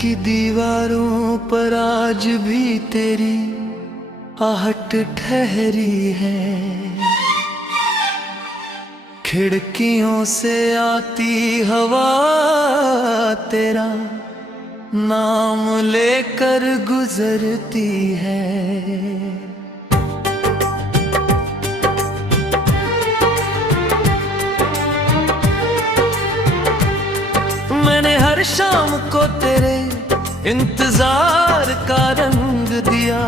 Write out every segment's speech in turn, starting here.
की दीवारों पर आज भी तेरी आहट ठहरी है। खिड़कियों से आती हवा तेरा नाम लेकर गुजरती है। मैंने हर शाम को तेरे इंतजार का रंग दिया,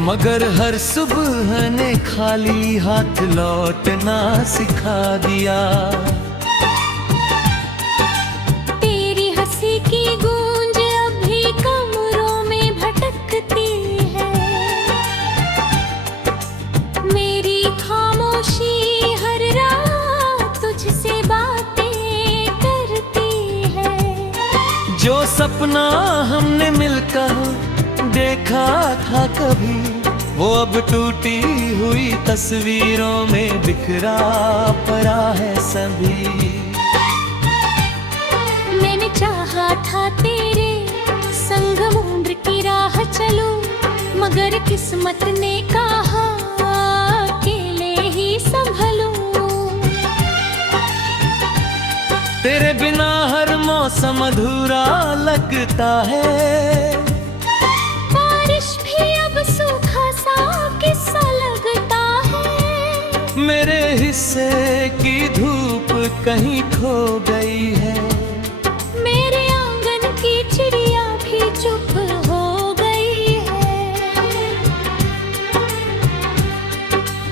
मगर हर सुबह ने खाली हाथ लौटना सिखा दिया। तेरी हंसी की गूंज अभी कमरों में भटकती है, मेरी खामोशी हर रात तुझसे बातें करती है। जो सपना हमने मिलकर देखा था कभी, वो अब टूटी हुई तस्वीरों में बिखरा पड़ा है सभी। मैंने चाहा था तेरे संग उम्र की राह चलूं, मगर किस्मत ने कहा अकेले ही संभलूं। तेरे बिना हर मौसम अधूरा लगता है, सूखा सा किस्सा लगता है। मेरे हिस्से की धूप कहीं खो गई है, मेरे आंगन की चिड़िया भी चुप हो गई है।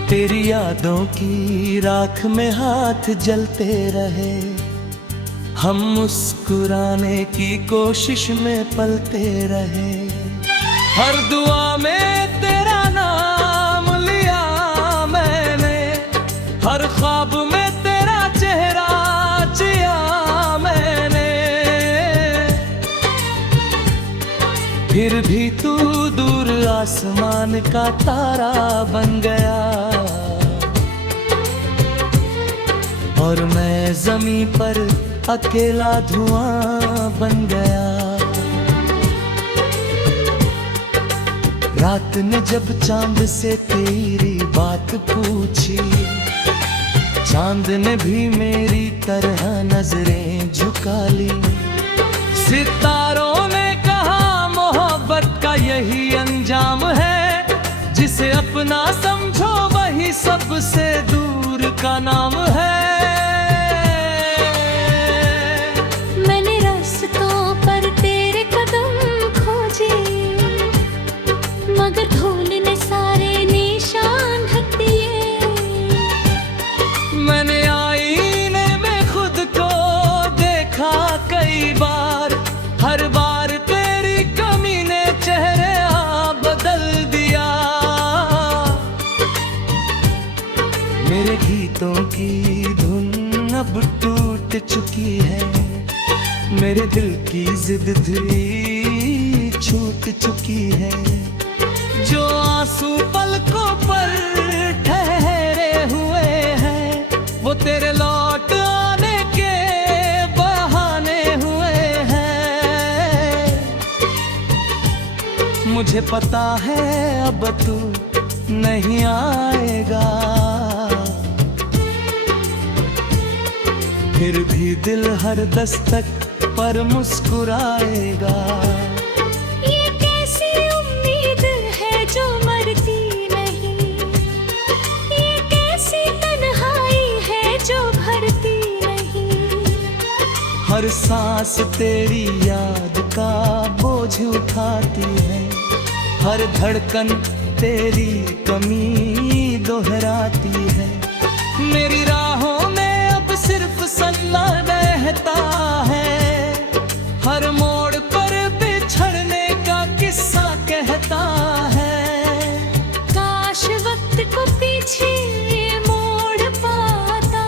तेरी यादों की राख में हाथ जलते रहे, हम मुस्कुराने की कोशिश में पलते रहे। हर दुआ में तेरा नाम लिया मैंने, हर ख्वाब में तेरा चेहरा जिया मैंने। फिर भी तू दूर आसमान का तारा बन गया, और मैं ज़मीं पर अकेला धुआं बन गया। रात ने जब चांद से तेरी बात पूछी, चांद ने भी मेरी तरह नजरें झुका ली। सितारों ने कहा मोहब्बत का यही अंजाम है, जिसे अपना समझो वही सबसे दूर का नाम है। मैंने रास्तों पर तेरे कदम खोजे, मगर धूल ने सारे निशान ढक दिए। मैंने आईने में खुद को देखा कई बार, हर बार तेरी कमी ने चेहरे बदल दिया। मेरे गीतों की धुन अब टूट चुकी है, मेरे दिल की जिद भी छूट चुकी है। जो आंसू पलकों पर ठहरे हुए हैं, वो तेरे लौट आने के बहाने हुए हैं। मुझे पता है अब तू नहीं आएगा, फिर भी दिल हर दस्तक पर मुस्कुराएगा। जो मरती नहीं, ये कैसी तन्हाई है जो भरती नहीं। हर सांस तेरी याद का बोझ उठाती है, हर धड़कन तेरी कमी दोहराती है। मेरी राहों में अब सिर्फ सन्ना रहता है, हर मोड़ पर बिछड़ने का किस्सा कहता है। वक्त को पीछे मोड़ पाता,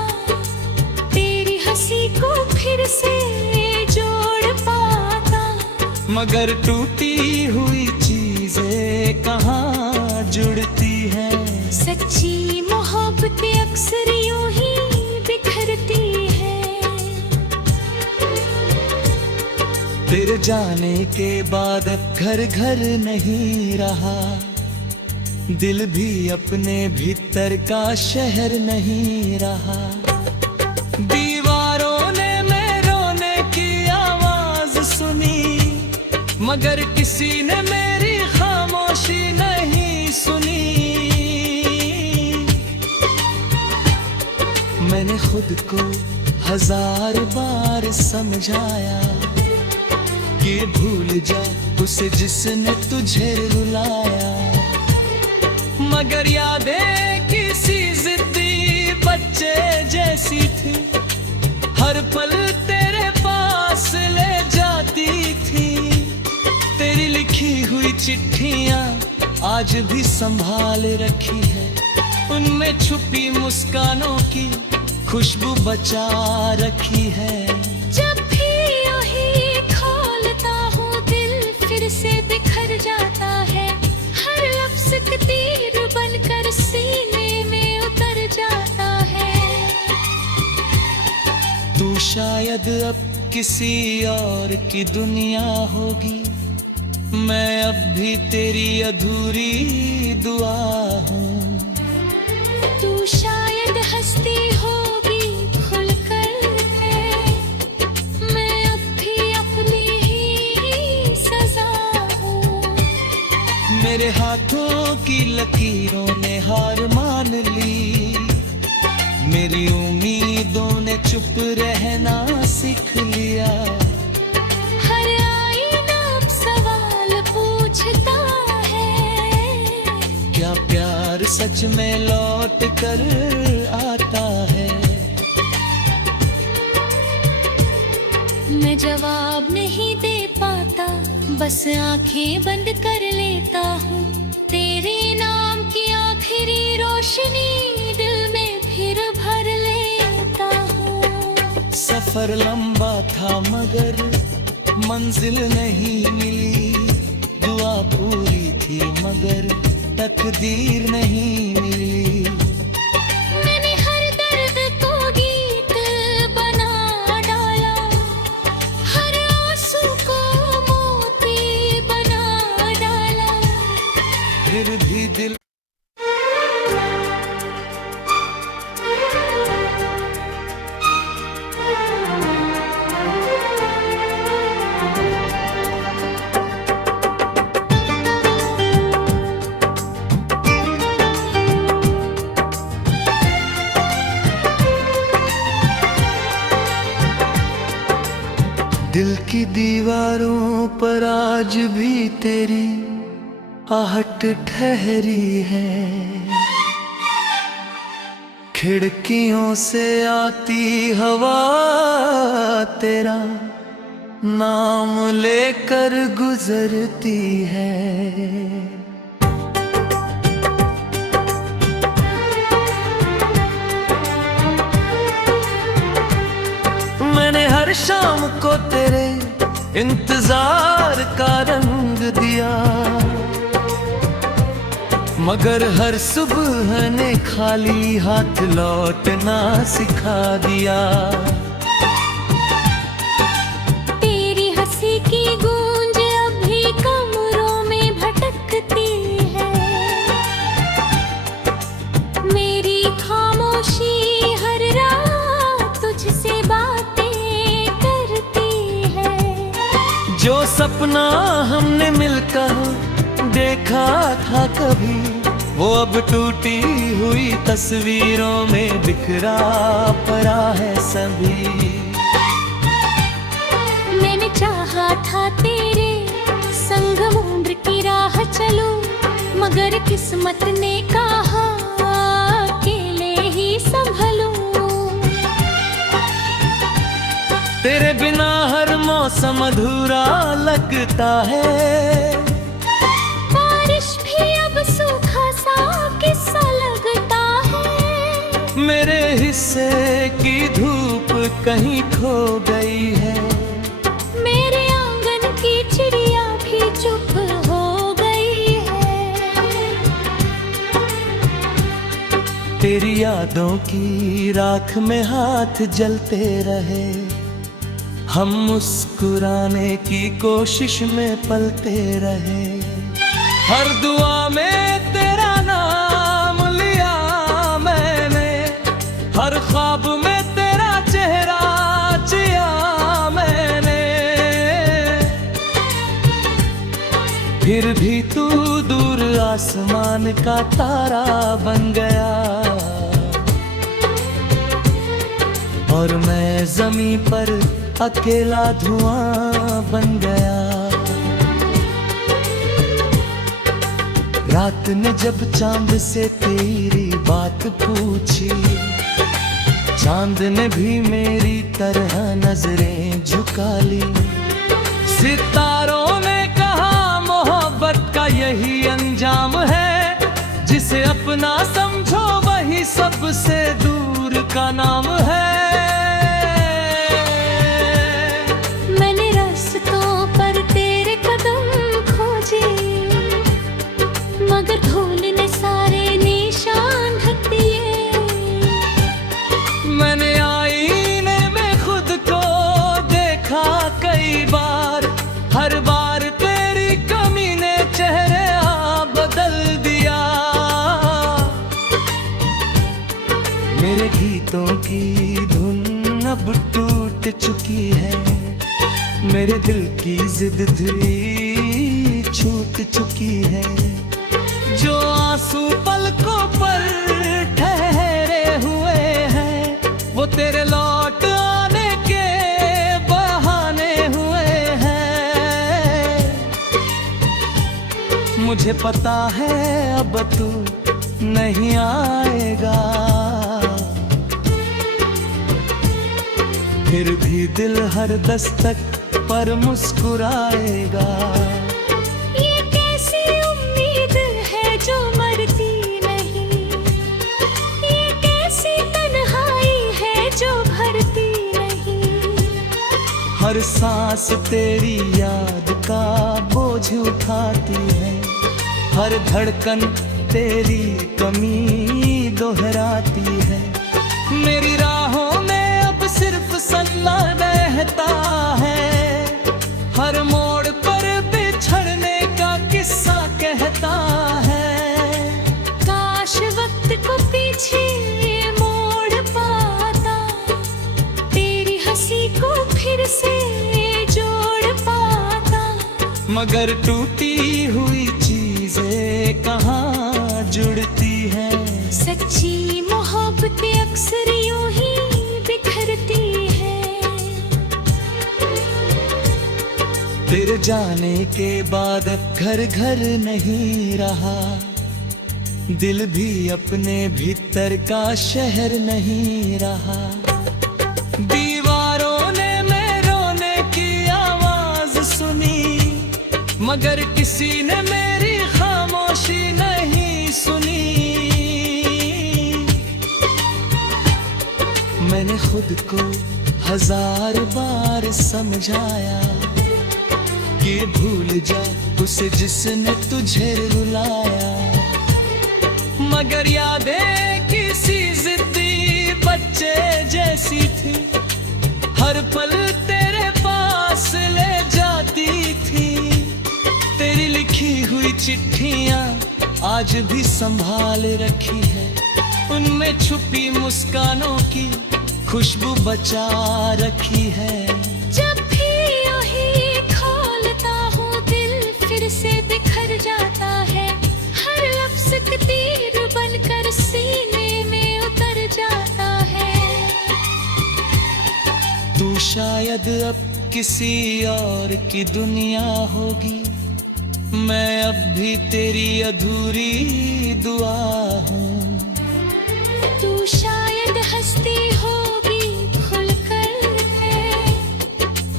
तेरी हंसी को फिर से जोड़ पाता, मगर टूटी हुई चीजें कहाँ जुड़ती हैं। सच्ची मोहब्बतें अक्सर यूं ही बिखरती है। तेरे जाने के बाद घर घर नहीं रहा, दिल भी अपने भीतर का शहर नहीं रहा। दीवारों ने मेरे रोने की आवाज सुनी, मगर किसी ने मेरी खामोशी नहीं सुनी। मैंने खुद को 1000 बार समझाया कि भूल जा उसे जिसने तुझे रुलाया, मगर यादें किसी जिद्दी बच्चे जैसी थी, हर पल तेरे पास ले जाती थी। तेरी लिखी हुई चिट्ठियां आज भी संभाल रखी है, उनमें छुपी मुस्कानों की खुशबू बचा रखी है। जब भी यूं खोलता हूँ दिल फिर से बिखर जाता है, हर लफ्ज़ का तीर बनकर सीने में उतर जाता है। तू शायद अब किसी और की दुनिया होगी, मैं अब भी तेरी अधूरी दुआ हूँ। तू शायद हंसती होगी खुलकर के, मैं अब भी अपनी ही सजा हूँ। मेरे हाथों की लकीरों ने हार मान ली, मेरी उम्मीदों ने चुप रहना सीख लिया। हर आईना अब सवाल पूछता है, क्या प्यार सच में लौट कर आता है? मैं जवाब नहीं दे पाता, बस आंखें बंद कर लेता हूँ। तेरे नाम की आखिरी रोशनी दिल में फिर भर लेता हूँ। सफर लंबा था मगर मंजिल नहीं मिली, दुआ पूरी थी मगर तकदीर नहीं मिली। मैंने हर दर्द को गीत बना डाला, हर आंसू को मोती बना डाला। फिर भी दिल दिल की दीवारों पर आज भी तेरी आहट ठहरी है, खिड़कियों से आती हवा तेरा नाम लेकर गुजरती है। मैंने हर शाम को तेरे इंतजार का रंग दिया, मगर हर सुबह ने खाली हाथ लौटना सिखा दिया। तेरी हंसी की गूंज अभी कमरों में भटकती है, मेरी खामोशी हर रात तुझसे बातें करती है। जो सपना हमने मिलकर देखा था कभी, वो अब टूटी हुई तस्वीरों में बिखरा पड़ा है सभी। मैंने चाहा था तेरे संग उम्र की राह चलूं, मगर किस्मत ने कहा अकेले ही संभलूं। तेरे बिना हर मौसम अधूरा लगता है, बारिश भी अब सूखा सा किस्सा लगता है। मेरे हिस्से की धूप कहीं खो गई है, मेरे आंगन की चिड़िया भी चुप हो गई है। तेरी यादों की राख में हाथ जलते रहे, हम मुस्कुराने की कोशिश में पलते रहे, हर दुआ में तेरा नाम लिया मैंने, हर ख्वाब में तेरा चेहरा जिया मैंने। फिर भी तू दूर आसमान का तारा बन गया, और मैं ज़मीं पर अकेला धुआं बन गया। रात ने जब चांद से तेरी बात पूछी, चांद ने भी मेरी तरह नजरें झुका ली। सितारों ने कहा मोहब्बत का यही अंजाम है, जिसे अपना समझो वही सबसे दूर का नाम है। मैंने रास्तों पर तेरे कदम खोजे, मगर धूल ने सारे निशान ढक दिए। मैंने आईने में खुद को देखा कई बार, हर बार तेरी कमी ने चेहरे बदल दिया। मेरे गीतों की धुन अब टूट चुकी है, मेरे दिल की जिद भी छूट चुकी है। जो आंसू पलकों पर ठहरे हुए हैं, वो तेरे लौट आने के बहाने हुए हैं। मुझे पता है अब तू नहीं आएगा, फिर भी दिल हर दस्तक पर मुस्कुराएगा। ये कैसी उम्मीद है जो मरती नहीं, ये कैसी तन्हाई है जो भरती नहीं। हर सांस तेरी याद का बोझ उठाती है, हर धड़कन तेरी कमी दोहराती है। मेरी राहों में अब सिर्फ सन्ना बहता है, हर मोड़ पर बिछड़ने का किस्सा कहता है। काश वक्त को पीछे मोड़ पाता, तेरी हंसी को फिर से जोड़ पाता। मगर टूटी हुई चीजें कहाँ जुड़ती हैं। सच्ची मोहब्बतें अक्सर यूं ही बिखरती है। तेरे जाने के बाद घर घर नहीं रहा, दिल भी अपने भीतर का शहर नहीं रहा। दीवारों ने मैं रोने की आवाज सुनी, मगर किसी ने मेरी खामोशी नहीं सुनी। मैंने खुद को 1000 बार समझाया कि भूल जा उसे जिसने तुझे रुलाया, मगर यादें किसी जिद्दी बच्चे जैसी थी, हर पल तेरे पास ले जाती थी। तेरी लिखी हुई चिट्ठियां आज भी संभाल रखी है, उनमें छुपी मुस्कानों की खुशबू बचा रखी है। जब भी यूं खोलता हूँ दिल फिर से बिखर जाता है, हर लफ्ज़ का तीर बनकर सीने में उतर जाता है। तू शायद अब किसी और की दुनिया होगी, मैं अब भी तेरी अधूरी दुआ हूँ। तू शायद हंसती होगी खुलकर है,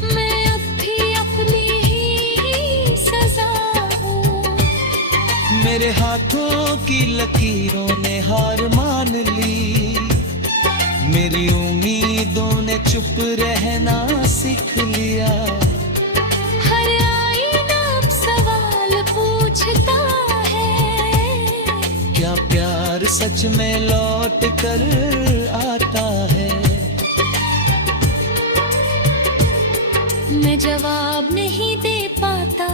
मैं अब भी अपनी ही सजा हूँ। मेरे हाथों की लकीरों ने हार मान ली, मेरी उम्मीदों ने चुप रहना सीख लिया। हर आईना अब सवाल पूछता है, क्या प्यार सच में लौट कर आता है। मैं जवाब नहीं दे पाता,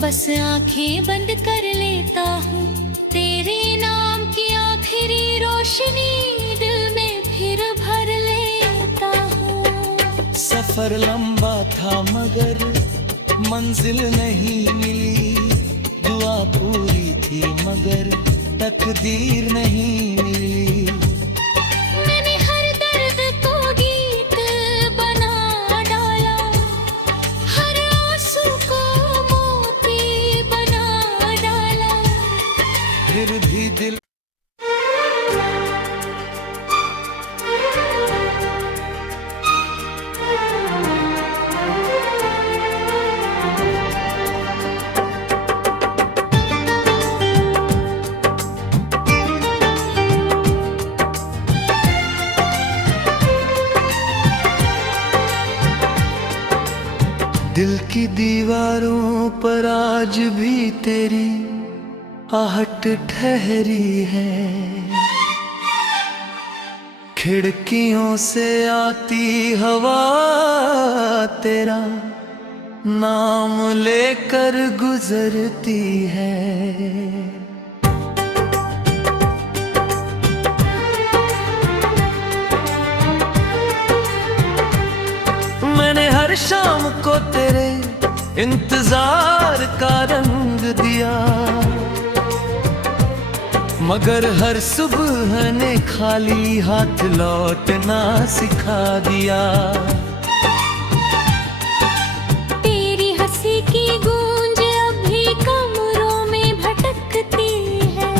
बस आंखें बंद कर लेता हूँ। तेरे नाम की आखिरी रोशनी दिल में फिर भर लेता हूँ। सफर लंबा था मगर मंजिल नहीं मिली, दुआ पूरी थी मगर तकदीर नहीं मिली। मैंने हर दर्द को गीत बना डाला, हर आंसू को मोती बना डाला। फिर भी दिल दिल की दीवारों पर आज भी तेरी आहट ठहरी है। खिड़कियों से आती हवा तेरा नाम लेकर गुजरती है। मैंने हर शाम को तेरे इंतजार का रंग दिया, मगर हर सुबह ने खाली हाथ लौटना सिखा दिया। तेरी हंसी की गूंज अभी कमरों में भटकती है,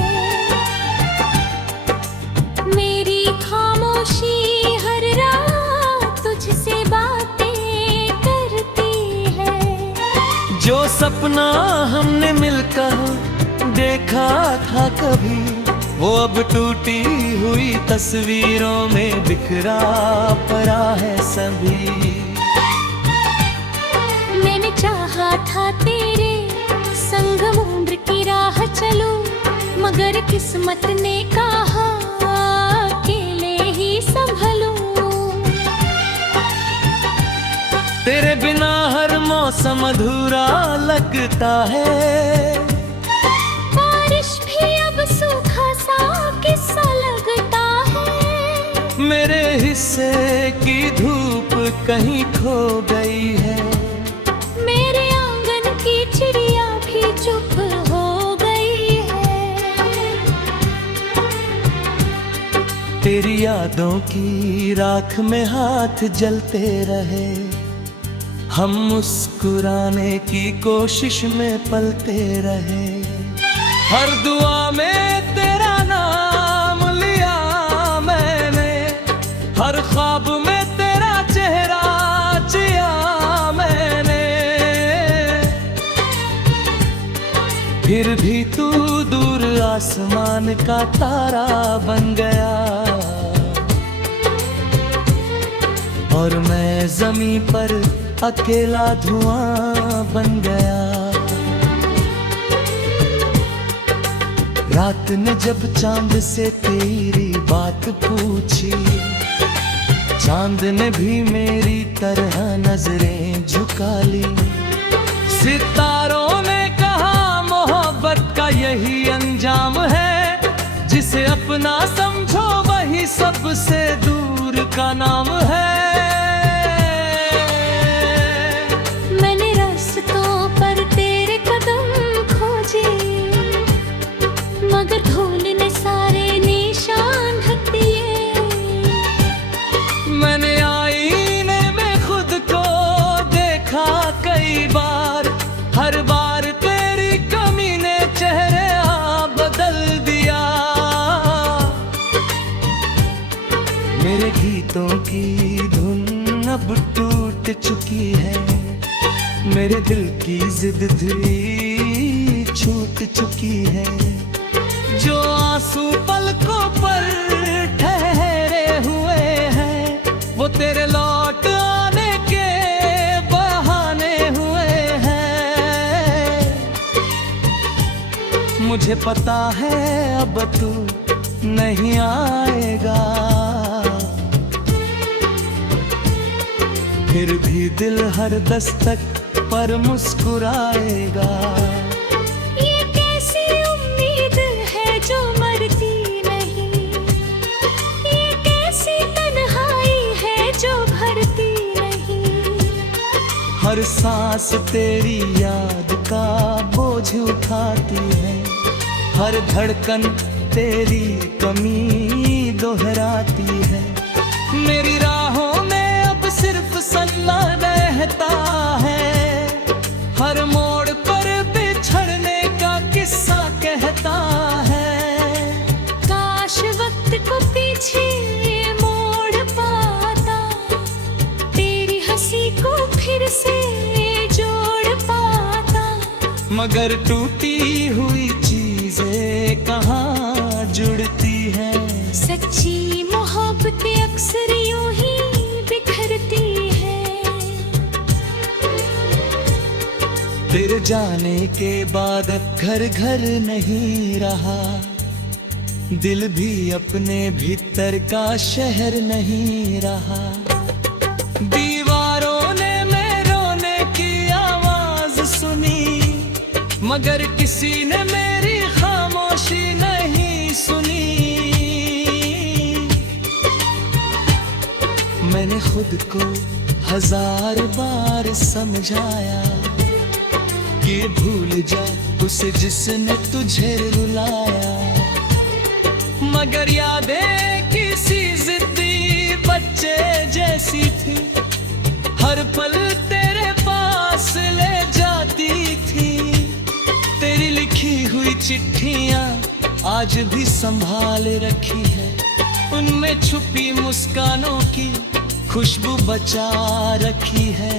मेरी खामोशी हर रात तुझसे बातें करती है। जो सपना हमने मिलकर देखा था कभी, वो अब टूटी हुई तस्वीरों में बिखरा पड़ा है सभी। मैंने चाहा था तेरे संग उम्र की राह चलूं, मगर किस्मत ने कहा अकेले ही संभलूं। तेरे बिना हर मौसम अधूरा लगता है, बारिश भी अब सूखा सा किस्सा लगता है। मेरे हिस्से की धूप कहीं खो गई है, मेरे आंगन की चिड़िया भी चुप हो गई है। तेरी यादों की राख में हाथ जलते रहे, हम मुस्कुराने की कोशिश में पलते रहे। हर दुआ में तेरा नाम लिया मैंने, हर ख्वाब में तेरा चेहरा जिया मैंने। फिर भी तू दूर आसमान का तारा बन गया, और मैं ज़मीं पर अकेला धुआं बन गया। रात ने जब चांद से तेरी बात पूछी, चांद ने भी मेरी तरह नजरें झुका ली। सितारों ने कहा मोहब्बत का यही अंजाम है, जिसे अपना समझो वही सबसे दूर का नाम है। मैंने रास्तों पर तेरे कदम खोजे, मगर धूल ने सारे निशान ढक दिए। मैंने आईने में खुद को देखा कई बार, हर बार तेरी कमी ने चेहरे बदल दिया। मेरे गीतों की धुन अब टूट चुकी है, मेरे दिल की जिद थी छूट चुकी है। जो आंसू पलकों पर ठहरे हुए हैं, वो तेरे लौट आने के बहाने हुए हैं। मुझे पता है अब तू नहीं आएगा, फिर भी दिल हर दस्तक पर मुस्कुराएगा। ये कैसी उम्मीद है जो मरती नहीं, ये कैसी तन्हाई है जो भरती नहीं। हर सांस तेरी याद का बोझ उठाती है, हर धड़कन तेरी कमी दोहराती है। मेरी राहों में अब सिर्फ सन्ना रहता है, हर मोड़ पर बिछड़ने का किस्सा कहता है। काश वक्त को पीछे मोड़ पाता, तेरी हंसी को फिर से जोड़ पाता। मगर टूटी हुई चीजें कहाँ जुड़ती हैं। सच्ची मोहब्बत अक्सर यूं ही बिखरती है। तेरे जाने के बाद घर घर नहीं रहा, दिल भी अपने भीतर का शहर नहीं रहा। दीवारों ने मैं रोने की आवाज सुनी, मगर किसी ने मेरी खामोशी नहीं सुनी। मैंने खुद को 1000 बार समझाया कि भूल जा उसे जिसने तुझे रुलाया, मगर यादें किसी जिद्दी बच्चे जैसी थी, हर पल तेरे पास ले जाती थी। तेरी लिखी हुई चिट्ठियां आज भी संभाल रखी है, उनमें छुपी मुस्कानों की खुशबू बचा रखी है।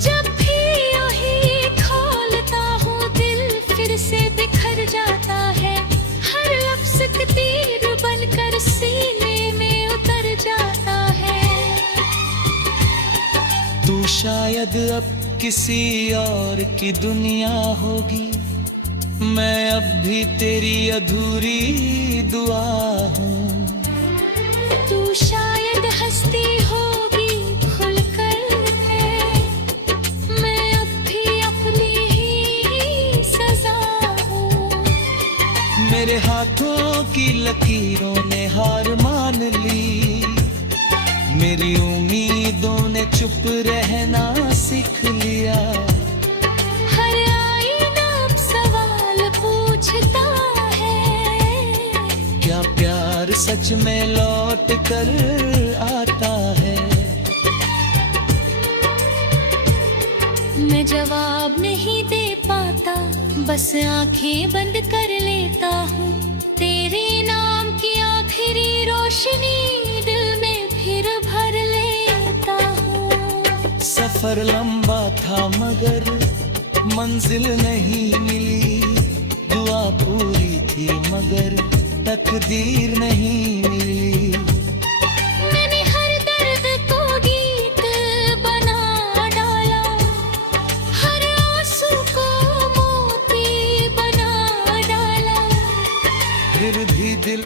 जब भी यूं खोलता हूँ दिल फिर से बिखर जाता है, हर लफ्ज़ का तीर बनकर सीने में उतर जाता है। तू शायद अब किसी और की दुनिया होगी, मैं अब भी तेरी अधूरी दुआ हूँ। तू शायद हंसती होगी खुलकर है, मैं अब भी अपनी ही सजा हूँ। मेरे हाथों की लकीरों ने हार मान ली, मेरी उम्मीदों ने चुप रहना सीख लिया। हर आईना अब सवाल पूछता है, क्या प्यार सच में लौट कर आता है। मैं जवाब नहीं दे पाता, बस आंखें बंद कर लेता हूँ। तेरे नाम की आखिरी रोशनी दिल में फिर भर लेता हूँ। सफर लंबा था मगर मंजिल नहीं मिली, दुआ पूरी थी मगर तकदीर नहीं मिली। मैंने हर दर्द को गीत बना डाला, हर आंसू को मोती बना डाला। फिर भी दिल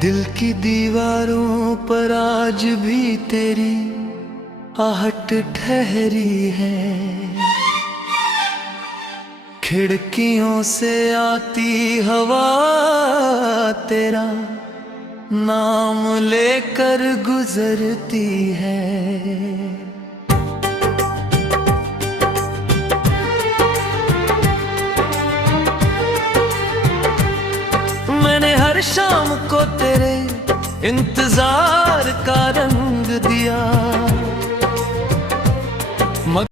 दिल की दीवारों पर आज भी तेरी आहट ठहरी है। खिड़कियों से आती हवा तेरा नाम लेकर गुजरती है। मैंने हर शाम को तेरे इंतजार का रंग